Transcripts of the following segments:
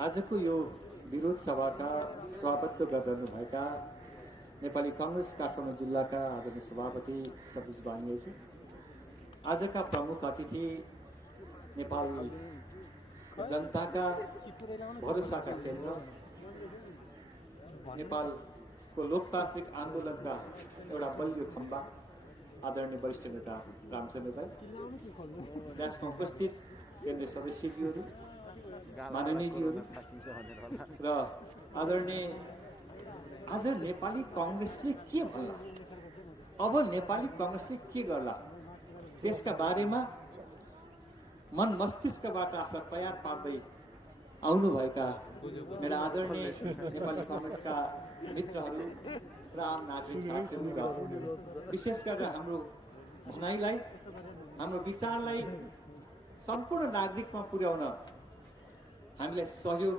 आजको यो विरोध सभाका सभापतित्व गरिरहनुभएका नेपाली कांग्रेस काठमाडौँ जिल्लाका आदरणीय सभापति सतीश बानियाजी, आजका प्रमुख अतिथि नेपाल जनताका भरोसाका केन्द्र नेपालको लोकतान्त्रिक आन्दोलनका एउटा बलियो खम्बा आदरणीय वरिष्ठ नेता रामचन्द्र राई, त्यसमा उपस्थित केन्द्रीय सदस्यज्यूहरू, माननीयज्यूहरू र आदरणीय आज नेपाली कांग्रेसले के भन्ला, अब नेपाली कांग्रेसले के गर्ला, त्यसका बारेमा मन मस्तिष्कबाट आफूलाई तयार पार्दै आउनुभएका मेरा आदरणीय नेपाली कांग्रेसका मित्रहरू र आम नागरिक साथीहरू र विशेष गरेर हाम्रो भनाइलाई, हाम्रो विचारलाई सम्पूर्ण नागरिकमा पुर्याउन हामीलाई सहयोग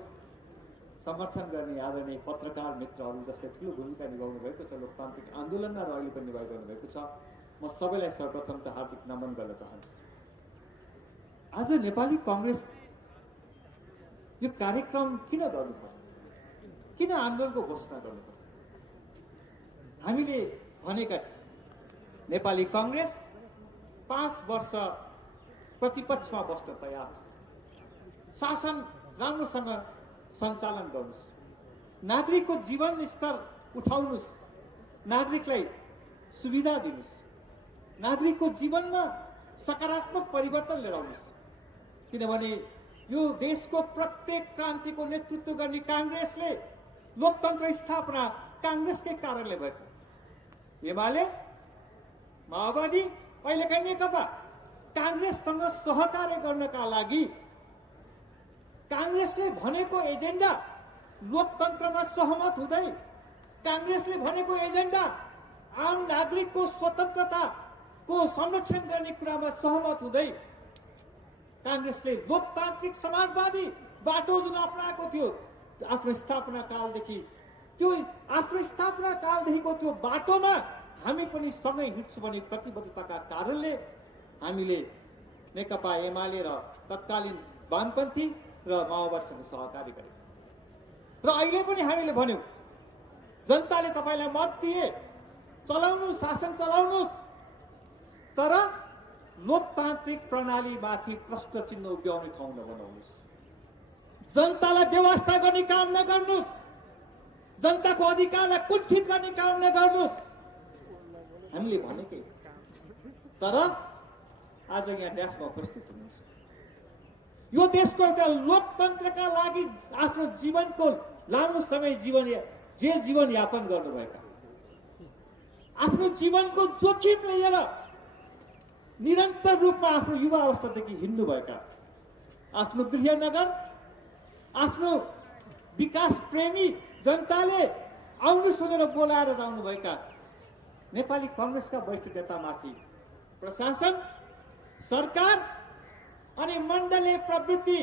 समर्थन गर्ने आदरणीय पत्रकार मित्रहरू जसले ठुलो भूमिका निभाउनु भएको छ लोकतान्त्रिक आन्दोलनमा र अहिले पनि निभाइरहनु भएको छ, म सबैलाई सर्वप्रथम त हार्दिक नमन गर्न चाहन्छु। आज नेपाली कांग्रेस यो कार्यक्रम किन गर्नुपर्यो, किन आन्दोलनको घोषणा गर्नुपर्यो? हामीले भनेका थियौँ नेपाली कांग्रेस 5 वर्ष प्रतिपक्षमा बस्न तयार छ, शासन राम्रोसँग सञ्चालन गर्नुस्, नागरिकको जीवन स्तर उठाउनुस्, नागरिकलाई सुविधा दिनुस्, नागरिकको जीवनमा सकारात्मक परिवर्तन लिएर आउनुस्, किनभने यो देशको प्रत्येक क्रान्तिको नेतृत्व गर्ने कांग्रेसले लोकतन्त्र स्थापना कांग्रेसकै कारणले भएको। एमाले, माओवादी, अहिलेका नेकपा कांग्रेससँग सहकार्य गर्नका लागि कांग्रेसले भनेको एजेन्डा लोकतन्त्रमा सहमत हुँदै, कांग्रेसले भनेको एजेन्डा आम नागरिकको स्वतन्त्रताको संरक्षण गर्ने कुरामा सहमत हुँदै कांग्रेसले लोकतान्त्रिक समाजवादी बाटो जुन अपनाएको थियो आफ्नो स्थापना कालदेखि, त्यो आफ्नो स्थापना कालदेखिको त्यो बाटोमा हामी पनि सँगै हिँड्छौँ भन्ने प्रतिबद्धताका कारणले हामीले नेकपा एमाले र तत्कालीन वामपन्थी र माओवादीसँग सहकारी गरे र अहिले पनि हामीले भन्यौं जनताले तपाईलाई मत दिए, चलाउनु, शासन चलाउनुस्, तर लोकतान्त्रिक प्रणालीमाथि प्रश्न चिन्ह उभ्याउने ठाउँ नबनाउनुस्, जनतालाई व्यवस्था गर्ने काम नगर्नुस्, जनताको अधिकारलाई कुण्ठित गर्ने काम नगर्नुस्, हामीले भनेकै। तर आज यहाँ ड्यासमा उपस्थित हुनुहुन्छ, यो देशको एउटा लोकतन्त्रका लागि आफ्नो जीवनको लामो समय जीवन यापन गर्नुभएका, आफ्नो जीवनको जोखिम लिएर निरन्तर रूपमा आफ्नो युवा अवस्थादेखि हिँड्नुभएका, आफ्नो गृहनगर, आफ्नो विकास प्रेमी जनताले आउनु सुनेर बोलाएर जानुभएका नेपाली कांग्रेसका वरिष्ठ नेतामाथि प्रशासन, सरकार अनि मण्डलीय प्रवृत्ति,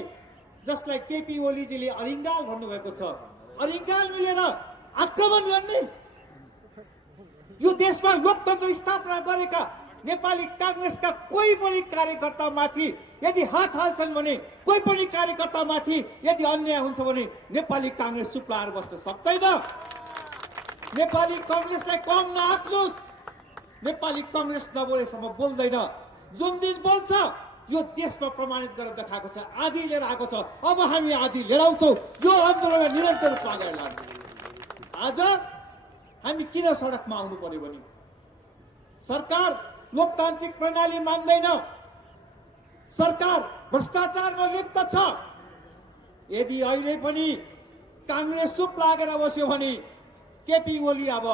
जसलाई केपी ओलीजीले अरिङ्गाल भन्नुभएको छ, अरिङ्गाल मिलेर आक्रमण गर्ने, यो देशमा लोकतन्त्र स्थापना गरेका नेपाली कांग्रेसका कोही पनि कार्यकर्तामाथि यदि हात हाल्छन् भने, कोही पनि कार्यकर्तामाथि यदि अन्याय हुन्छ भने नेपाली कांग्रेस चुप लाएर बस्न सक्दैन। नेपाली कांग्रेसलाई कम नआक्नुस्, नेपाली कांग्रेस नबोलेसम्म बोल्दैन, जुन दिन बोल्छ यो देशमा प्रमाणित गरेर देखाएको छ, आदि लिएर आएको छ, अब हामी आदि लिएर आउँछौँ, यो आन्दोलनलाई निरन्तर रूपमा अगाडि लान्छौँ। आज हामी किन सडकमा आउनु पर्यो भने सरकार लोकतान्त्रिक प्रणाली मान्दैन, सरकार भ्रष्टाचारमा लिप्त छ। यदि अहिले पनि कांग्रेस चुप लागेर बस्यो भने केपी ओली अब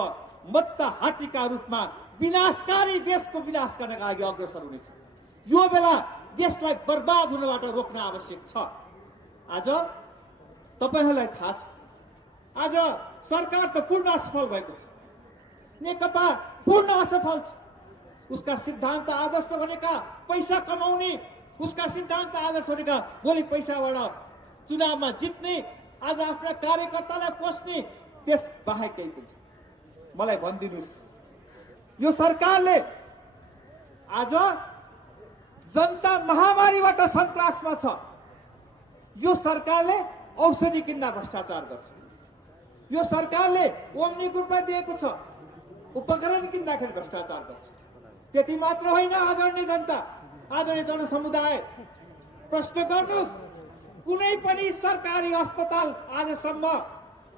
मत्त हात्तीका रूपमा विनाशकारी देशको विनाश गर्नका लागि अग्रसर हुनेछ। यो बेला देशलाई बर्बाद हुनबाट रोक्न आवश्यक छ। आज तपाईहरूलाई थाहा छ, आज सरकार त पूर्ण असफल भएको छ, नेकपा पूर्ण असफल छ। उसका सिद्धान्त आदर्श भनेका पैसा कमाउने, उसका सिद्धान्त आदर्श भनेका भोलि पैसाबाट चुनावमा जित्ने, आज आफ्ना कार्यकर्तालाई पोस्ने, त्यस बाहेक केही पनि छैन। मलाई भनिदिनुस्, यो सरकारले आज जनता महामारीबाट सन्तासमा छ, यो सरकारले औषधि किन्दा भ्रष्टाचार गर्छ। यो सरकारले ओम्नी ग्रुपलाई दिएको छ, उपकरण किन्दाखेरि भ्रष्टाचार गर्छ। त्यति मात्र होइन, आदरणीय जनता, आदरणीय जनसमुदाय, प्रश्न गर्नुहोस्, कुनै पनि सरकारी अस्पताल आजसम्म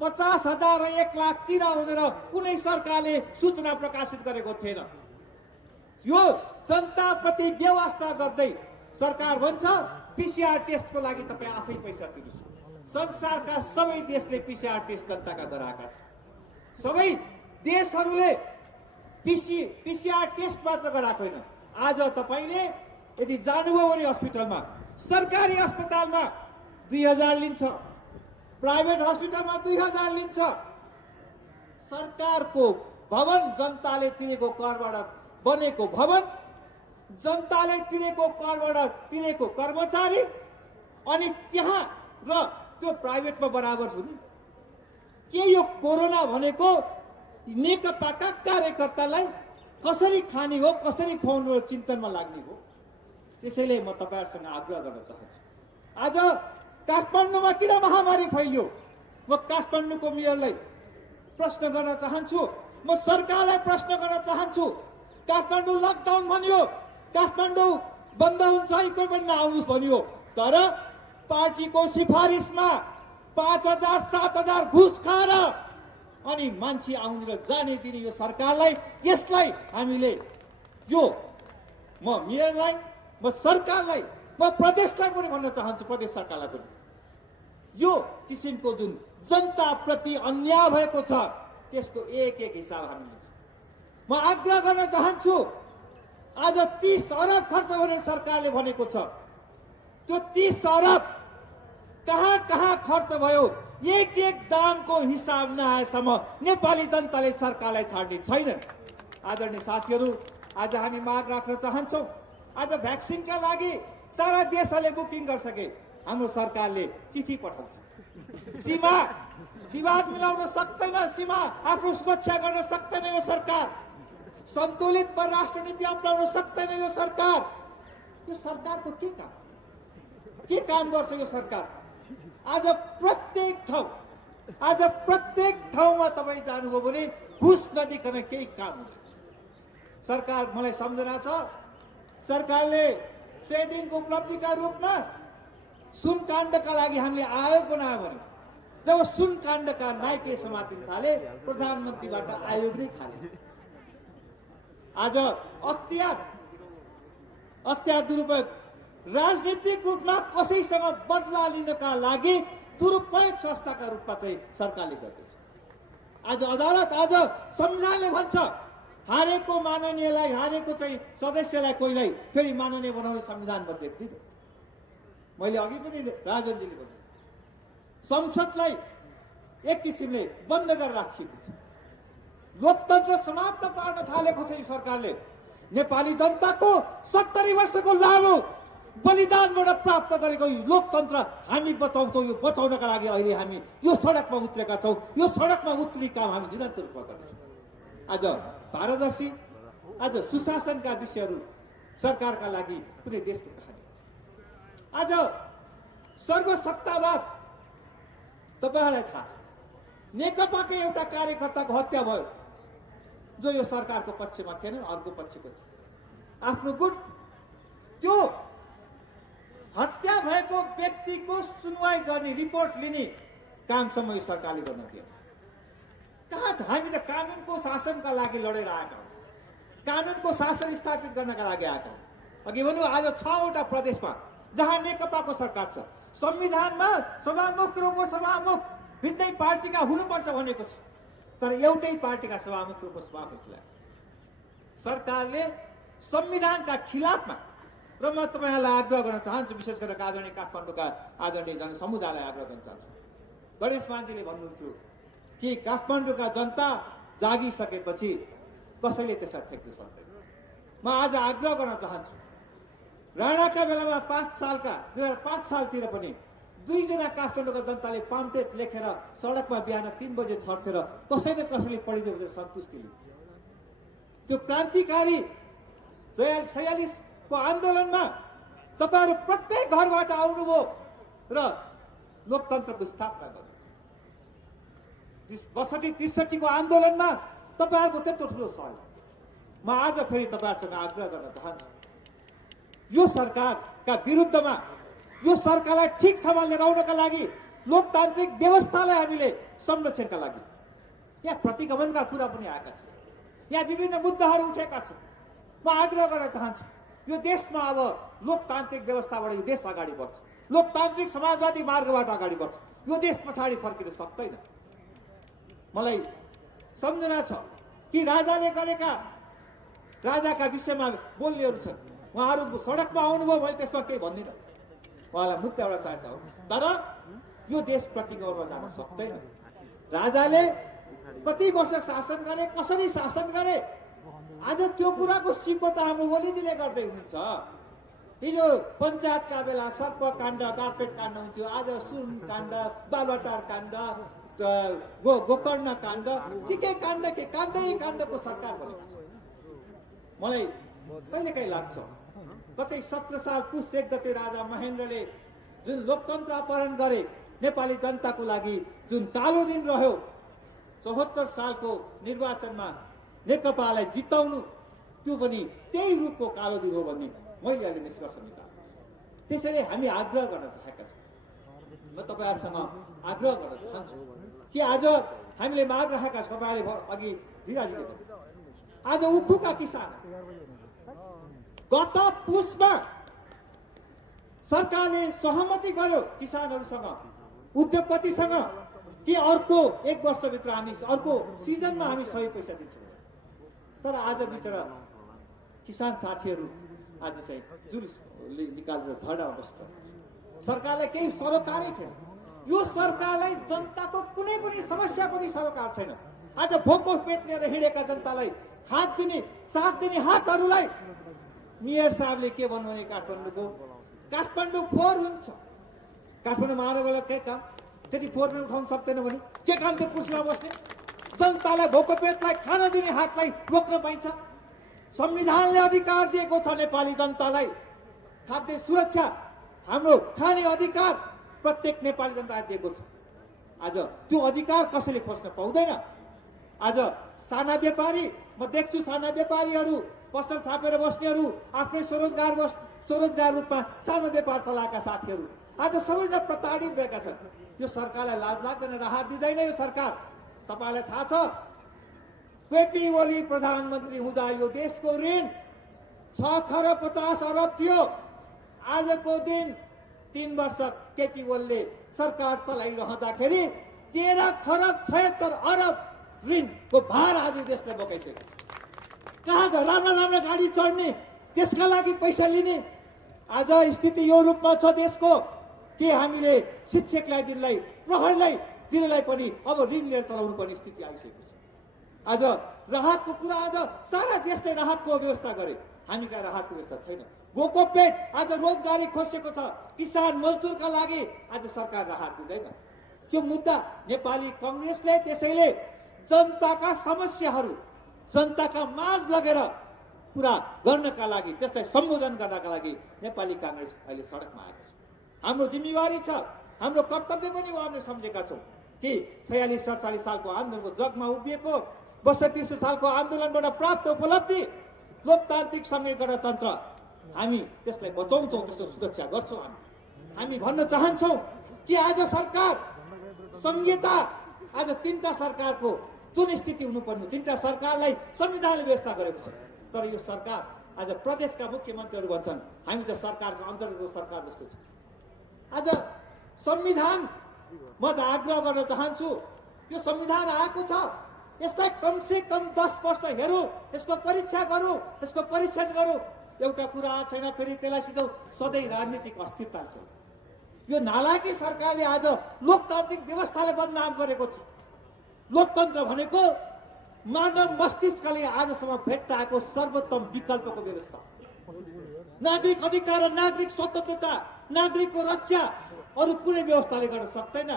50,000 र 1 लाख तिरा भनेर कुनै सरकारले सूचना प्रकाशित गरेको थिएन। यो जनताप्रति व्यवस्था गर्दै सरकार भन्छ पीसीआर टेस्टको लागि तपाईँ आफै पैसा तिर्नुहोस्। संसारका सबै देशले पीसीआर टेस्ट जनताका गराएका छन्। सबै देशहरूले पीसीआर टेस्ट मात्र गराएको होइन। आज तपाईँले यदि जानुभयो भने हस्पिटलमा, सरकारी अस्पतालमा 2000 लिन्छ, प्राइभेट हस्पिटलमा 2000 लिन्छ। सरकारको भवन, जनताले तिरेको करबाट बनेको भवन, जनताले तिरेको करबाट तिरेको कर्मचारी, अनि त्यहाँ र त्यो प्राइभेटमा बराबर हुने। के यो कोरोना भनेको नेकपाका कार्यकर्तालाई कसरी खाने हो, कसरी खुवाउनु हो चिन्तनमा लाग्ने हो? त्यसैले म तपाईहरुसँग आग्रह गर्न चाहन्छु, आज काठमाडौँमा किन महामारी फैलियो? म काठमाडौँको मेयरलाई प्रश्न गर्न चाहन्छु, म सरकारलाई प्रश्न गर्न चाहन्छु। काठमाडौँ लकडाउन भनियो, काठमाडौँ बन्द हुन्छ, कोही पनि नआउनुहोस् भनियो, तर पार्टीको सिफारिसमा 5,000 7,000 घुस खाएर अनि मान्छे आउने र जाने दिने यो सरकारलाई, यसलाई हामीले यो म मेयरलाई, म सरकारलाई, म प्रदेशलाई पनि भन्न चाहन्छु, प्रदेश सरकारलाई पनि यो किसिमको जुन जनताप्रति अन्याय भएको छ त्यसको एक एक हिसाब हामी लिन्छौँ। म आग्रह गर्न चाहन्छु, आज 30 अरब खर्च गर्ने सरकारले भनेको छ, त्यो 30 अरब कहाँ कहाँ खर्च भयो एक एक दामको हिसाब नआएसम्म नेपाली जनताले सरकारलाई छाड्ने छैन। आदरणीय साथीहरू, आज हामी माग राख्न चाहन्छौँ, आज भ्याक्सिनका लागि सारा देशले बुकिङ गरिसके, हाम्रो सरकारले चिठी पठाउँछ। सीमा विवाद मिलाउन सक्दैन, सीमा आफ्नो सुरक्षा गर्न सक्दैन यो सरकार, सन्तुलित परराष्ट्र नीति अपनाउन सक्दैन यो सरकार। यो सरकारको के काम गर्छ यो सरकार? आज प्रत्येक ठाउँमा तपाईँ जानुभयो भने घुस नदिकन केही काम हुन्छ। सरकार, मलाई सम्झना छ, सरकारले 100 दिनको उपलब्धिका रूपमा सुन काण्डका लागि हामीले आयोग बनायो भने जब सुन काण्डका न्याय केस समातिन थाले, प्रधानमन्त्रीबाट आयोग नै खाले। आज अख्तियार दुरुपयोग, राजनीतिक रूपमा कसैसँग बदला लिनका लागि दुरुपयोग संस्थाका रूपमा चाहिँ सरकारले गर्दैछ। आज अदालत, आज संविधानले भन्छ हारेको माननीयलाई, हारेको चाहिँ सदस्यलाई कोहीलाई फेरि माननीय बनाउने संविधान बन्देको थियो। मैले अघि पनि राजनजीले भने संसदलाई एक किसिमले बन्द गरेर राखिएको छ। लोकतन्त्र समाप्त पार्न थालेको छ यो सरकारले। नेपाली जनताको 70 वर्षको लामो बलिदानबाट प्राप्त गरेको यो लोकतन्त्र हामी बचाउँछौँ। यो बचाउनका लागि अहिले हामी यो सडकमा उत्रेका छौँ। यो सडकमा उत्रिने काम हामी निरन्तर रूपमा गर्छौँ। आज पारदर्शी, आज सुशासनका विषयहरू सरकारका लागि कुनै देशको कहानी। आज सर्वसत्तावाद, तपाईहरुलाई थाहा छ, नेकपाको एउटा कार्यकर्ताको हत्या भयो जो यो सरकारको पक्षमा थिएन, अर्को पक्षको थियो। आफ्नो गुट, त्यो हत्या भएको व्यक्तिको सुनवाई गर्ने, रिपोर्ट लिने कामसम्म यो सरकारले गर्न दिएन। कहाँ छ? हामी त कानुनको शासनका लागि लडेर आएका हौँ, कानुनको शासन स्थापित गर्नका लागि आएका हौँ। अघि भन्नु, आज 6 वटा प्रदेशमा जहाँ नेकपाको सरकार छ, संविधानमा सभामुख र उपसभामुख भिन्दै पार्टीका हुनुपर्छ भनेको छ, तर एउटै पार्टीका सभामुख र उपसभामुखलाई सरकारले संविधानका खिलाफमा, र म तपाईहरुलाई आग्रह गर्न चाहन्छु, विशेष गरेर आदरणीय काठमाडौँका आदरणीय जनसमुदायलाई आग्रह गर्न चाहन्छु। गणेश मानजीले भन्नुहुन्थ्यो कि काठमाडौँका जनता जागिसकेपछि कसैले त्यसलाई ठेक्न सक्दैन। म आज आग्रह गर्न चाहन्छु, राणाका बेलामा 2005 सालतिर पनि 2 जना काठमाडौँका जनताले पाम्पलेट लेखेर सडकमा बिहान 3 बजे छर्थेर कसै न कसैले पढिदियो भनेर सन्तुष्टि लियो। त्यो क्रान्तिकारी 46 को आन्दोलनमा तपाईहरु प्रत्येक घरबाट आउनुभयो र लोकतन्त्रको स्थापना गर्यो। 62-63 को आन्दोलनमा तपाईहरुको त्यत्रो ठुलो सहयोग। म आज फेरि तपाईहरुसँग आग्रह गर्न चाहन्छु, यो सरकारका विरुद्धमा यो सरकारलाई ठिक ठाउँमा लिएर आउनका लागि लोकतान्त्रिक व्यवस्थालाई हामीले संरक्षणका लागि यहाँ प्रतिगमनका कुरा पनि आएका छन्, यहाँ विभिन्न मुद्दाहरू उठेका छन्। म आग्रह गर्न चाहन्छु, यो देशमा अब लोकतान्त्रिक व्यवस्थाबाट यो देश अगाडि बढ्छ, लोकतान्त्रिक समाजवादी मार्गबाट अगाडि बढ्छ, यो देश पछाडि फर्किन सक्दैन। मलाई सम्झना छ कि राजाले गरेका राजाका विषयमा बोल्नेहरू छन्, उहाँहरू सडकमा आउनुभयो भने त्यसमा केही भन्दिनँ, उहाँलाई मुद्दा एउटा चाहिन्छ हो, तर यो देश प्रतिगमनमा जान सक्दैन। राजाले कति वर्ष शासन गरे, कसरी शासन गरे, आज त्यो कुराको सिको त हाम्रो ओलीजीले गर्दै हुनुहुन्छ। हिजो पञ्चायतका बेला सर्पकाण्ड कार्पेट काण्ड हुन्थ्यो, आज सुन काण्ड, बालुवाटार काण्ड, गोकर्ण काण्ड, के काण्डको सरकार बनेको छ। मलाई कहिलेकाहीँ लाग्छ कतै 17 साल पुस 1 गते राजा महेन्द्रले जुन लोकतन्त्र अपहरण गरे नेपाली जनताको लागि, जुन कालो दिन रह्यो 74 सालको निर्वाचनमा नेकपालाई जिताउनु, त्यो पनि त्यही रूपको कालो दिन हो भन्ने मैले अहिले निष्कर्ष निकाल्छु। त्यसैले हामी आग्रह गर्न चाहेका छौँ, म तपाईहरुसँग आग्रह गर्न चाहन्छु कि आज हामीले माग राखेका छौँ। तपाईहरुले अघि धिराजीले भने आज उखुका किसान गत पुसमा सरकारले सहमति गर्यो किसानहरूसँग, उद्योगपतिसँग कि अर्को 1 वर्षभित्र हामी अर्को सिजनमा हामी सही पैसा दिन्छौँ। तर आज बिचरा किसान साथीहरू आज चाहिँ जुलुस निकालेर धरनामा बस्छ। सरकारलाई केही सरोकारै छैन, यो सरकारलाई जनताको कुनै पनि समस्या पनि सरोकार छैन। आज भोको पेट लिएर हिँडेका जनतालाई हात दिने, साथ दिने हातहरूलाई मेयर साहबले के भन्नु भने काठमाडौँ फोहोर हुन्छ, काठमाडौँ महानगरपालिका के काम त्यति फोहोर उठाउन सक्दैन भने के काम त्यो कुर्सीमा बस्ने? जनतालाई भोको पेटलाई खाना दिने हातलाई रोक्न पाइन्छ? संविधानले अधिकार दिएको छ नेपाली जनतालाई, खाद्य सुरक्षा हाम्रो खाने अधिकार प्रत्येक नेपाली जनतालाई दिएको छ। आज त्यो अधिकार कसैले खोज्न पाउँदैन। आज साना व्यापारी, म देख्छु साना व्यापारीहरू पसल छापेर बस्नेहरू, आफ्नै स्वरोजगार रूपमा सानो व्यापार चलाएका साथीहरू आज सबैजना प्रताडित भएका छन्। यो सरकारलाई लाज लाग्दैन, राहत दिँदैन यो सरकार। तपाईलाई थाहा छ केपी ओली प्रधानमन्त्री हुँदा यो देशको ऋण 6 खरब 50 अरब थियो। आजको दिन 3 वर्ष केपी ओलीले सरकार चलाइरहँदाखेरि 13 खरब 76 अरब ऋणको भार आज देशले बोकाइसक्यो। कहाँ राम्रो गाडी चढ्ने, त्यसका लागि पैसा लिने आज स्थिति यो रूपमा छ देशको कि हामीले शिक्षकलाई दिनलाई, प्रहरीलाई दिनलाई पनि अब ऋण लिएर चलाउनु पर्ने स्थिति आइसकेको छ। आज राहतको कुरा, आज सारा देशले राहतको व्यवस्था गरे, हामी कहाँ राहतको व्यवस्था छैन। भोको पेट आज रोजगारी खोसेको छ, किसान मजदुरका लागि आज सरकार राहत दिँदैन। त्यो मुद्दा नेपाली कांग्रेसले त्यसैले जनताका समस्याहरू जनताका माझ लगेर पुरा गर्नका लागि, त्यसलाई सम्बोधन गर्नका लागि नेपाली कांग्रेस अहिले सडकमा आएको छ। हाम्रो जिम्मेवारी छ, हाम्रो कर्तव्य पनि हो। हामीले सम्झेका छौँ कि 46-47 सालको आन्दोलनको जगमा उभिएको 32 सालको आन्दोलनबाट प्राप्त उपलब्धि लोकतान्त्रिक सङ्घीय गणतन्त्र, हामी त्यसलाई बचाउँछौँ, त्यसको सुरक्षा गर्छौँ। हामी भन्न चाहन्छौँ कि आज सरकार संहिता, आज 3टा सरकारको जुन स्थिति हुनुपर्ने, 3टा सरकारलाई संविधानले व्यवस्था गरेको छ। तर यो सरकार आज प्रदेशका मुख्यमन्त्रीहरू भन्छन् हामी त सरकारको अन्तर्गतको सरकार जस्तो छ। आज संविधान, म त आग्रह गर्न चाहन्छु, यो संविधान आएको छ, यसलाई कमसे कम 10 वर्ष हेरौँ, यसको परीक्षा गरौँ, यसको परीक्षण गरौँ। एउटा कुरा छैन, फेरि त्यसलाई सिधै सधैँ राजनीतिक अस्थिरता छ। यो नालायकी सरकारले आज लोकतान्त्रिक व्यवस्थालाई बदनाम गरेको छ। लोकतन्त्र भनेको मानव मस्तिष्कले आजसम्म भेट्टा आएको सर्वोत्तम विकल्पको व्यवस्था, नागरिक अधिकार र नागरिक स्वतन्त्रता, नागरिकको रक्षा अरू कुनै व्यवस्थाले गर्न सक्दैन।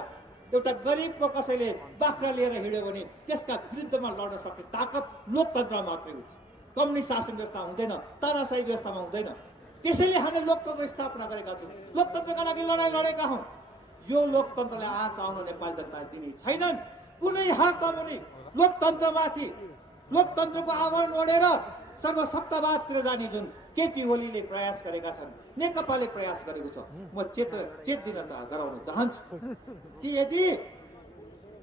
एउटा गरिबको कसैले बाख्रा लिएर हिँड्यो भने त्यसका विरुद्धमा लड्न सक्ने ताकत लोकतन्त्रमा मात्रै हुन्छ। कम्युनिस्ट शासन व्यवस्था हुँदैन, तानाशाही व्यवस्थामा हुँदैन। त्यसैले हामीले लोकतन्त्र स्थापना गरेका छौँ, लोकतन्त्रका लागि लडाइँ लडेका हौँ। यो लोकतन्त्रलाई आँच आउन नेपाली जनताले दिने छैनन्। कुनै हालतमा पनि लोकतन्त्रमाथि लोकतन्त्रको आवरण ओढेर सर्वसत्तावादतिर जाने जुन केपी ओलीले प्रयास गरेका छन्, नेकपाले प्रयास गरेको छ, म चेत दिन गराउन चाहन्छु कि यदि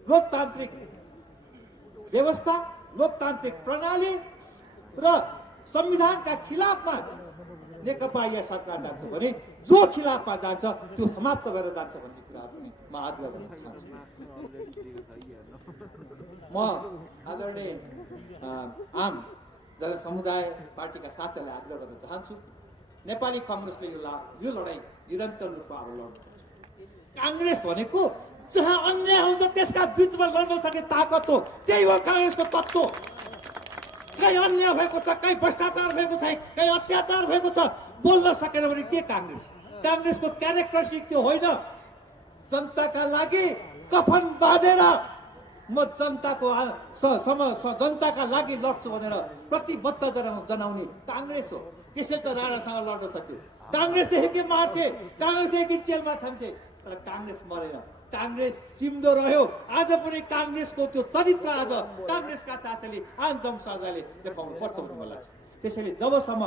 लोकतान्त्रिक व्यवस्था, लोकतान्त्रिक प्रणाली र संविधानका खिलाफमा नेकपा या सरकार जान्छ भने जो खिलाफमा जान्छ त्यो समाप्त भएर जान्छ भन्ने कुराहरू पनि म आग्रह गर्न चाहन्छु। म आदरणीय आम जनसमुदाय पार्टीका साथीहरूलाई आग्रह गर्न चाहन्छु, नेपाली कांग्रेसले यो लडाईँ निरन्तर रूपमा अब लड्नुपर्छ। कांग्रेस भनेको जहाँ अन्याय हुन्छ त्यसका विरुद्धमा लड्न सक्ने ताकत हो, त्यही हो कांग्रेसको तत्त्व। कहीँ अन्याय भएको छ, कहीँ भ्रष्टाचार भएको छ, कहीँ अत्याचार भएको छ, बोल्न सकेन भने के कांग्रेस? कांग्रेसको क्यारेक्टरिस्टिक त्यो होइन जनताका लागि कफन बाँधेर म जनताका लागि लड्छु भनेर प्रतिबद्ध जनाउने कांग्रेस हो। त्यसै त राणासँग लड्न सक्यो। कांग्रेसदेखि मार्थे, कांग्रेसदेखि जेलमा थाम्थे, तर कांग्रेस मरेन। कांग्रेस सिम्दो रह्यो। आज पनि कांग्रेसको त्यो चरित्र आज कांग्रेसका साथीले आम जनसमुदायले देखाउनु पर्छ भन्ने मलाई लाग्छ। त्यसैले जबसम्म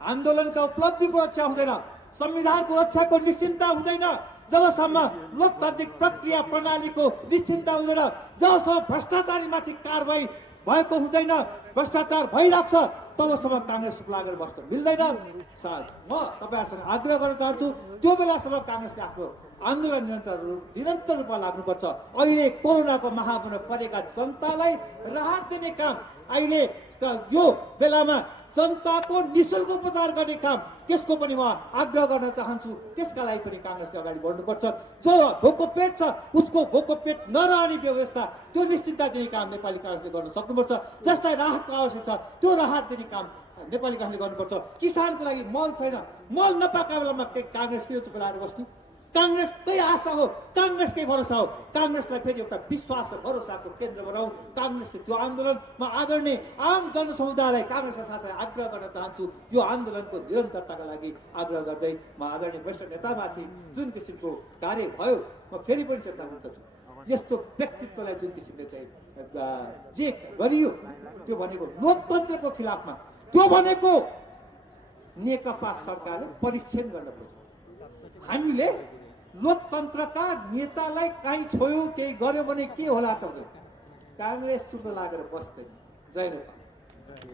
आन्दोलनका उपलब्धिको रक्षा हुँदैन, संविधानको रक्षाको निश्चिन्ता हुँदैन, जबसम्म लोकतान्त्रिक प्रक्रिया प्रणालीको निश्चिन्ता हुँदैन, जबसम्म भ्रष्टाचारीमाथि कारबाही भएको हुँदैन, भ्रष्टाचार भइरहेको छ, तबसम्म कांग्रेस लागेर बस्न मिल्दैन। म तपाईँहरूसँग आग्रह गर्न चाहन्छु, त्यो बेलासम्म कांग्रेसले आफ्नो आन्दोलन निरन्तर रूपमा लाग्नुपर्छ। अहिले कोरोनाको महामारीमा परेका जनतालाई राहत दिने काम, अहिले यो बेलामा जनताको निःशुल्क उपचार गर्ने काम, त्यसको पनि म आग्रह गर्न चाहन्छु। त्यसका लागि पनि कांग्रेसले अगाडि बढ्नुपर्छ। जो भोको पेट छ उसको भोको पेट नरहने व्यवस्था, त्यो निश्चिन्ता दिने काम नेपाली कांग्रेसले गर्न सक्नुपर्छ। जसलाई राहतको आवश्यक छ त्यो राहत दिने काम नेपाली कांग्रेसले गर्नुपर्छ। किसानको लागि मल छैन, मल नपाएका बेलामा कांग्रेस किन चुप लाएर बस्नु? कांग्रेसकै आशा हो, कांग्रेसकै भरोसा हो। कांग्रेसलाई फेरि एउटा विश्वास र भरोसाको केन्द्र बनाऊ। कांग्रेसले त्यो आन्दोलनमा आदरणीय आम जनसमुदायलाई कांग्रेसका साथै आग्रह गर्न चाहन्छु, यो आन्दोलनको निरन्तरताका लागि आग्रह गर्दै म आदरणीय वरिष्ठ नेतामाथि जुन किसिमको कार्य भयो म फेरि पनि चेतना गर्न चाहन्छु। यस्तो व्यक्तित्वलाई जुन किसिमले चाहिँ जे गरियो त्यो भनेको लोकतन्त्रको खिलाफमा, त्यो भनेको नेकपा सरकारले परीक्षण गर्न खोज्छ। हामीले लोकतन्त्रका नेतालाई काहीँ छोयौँ, केही गर्यो भने के होला त? कांग्रेस चुप लागेर बस्दैन। जय नेपाल।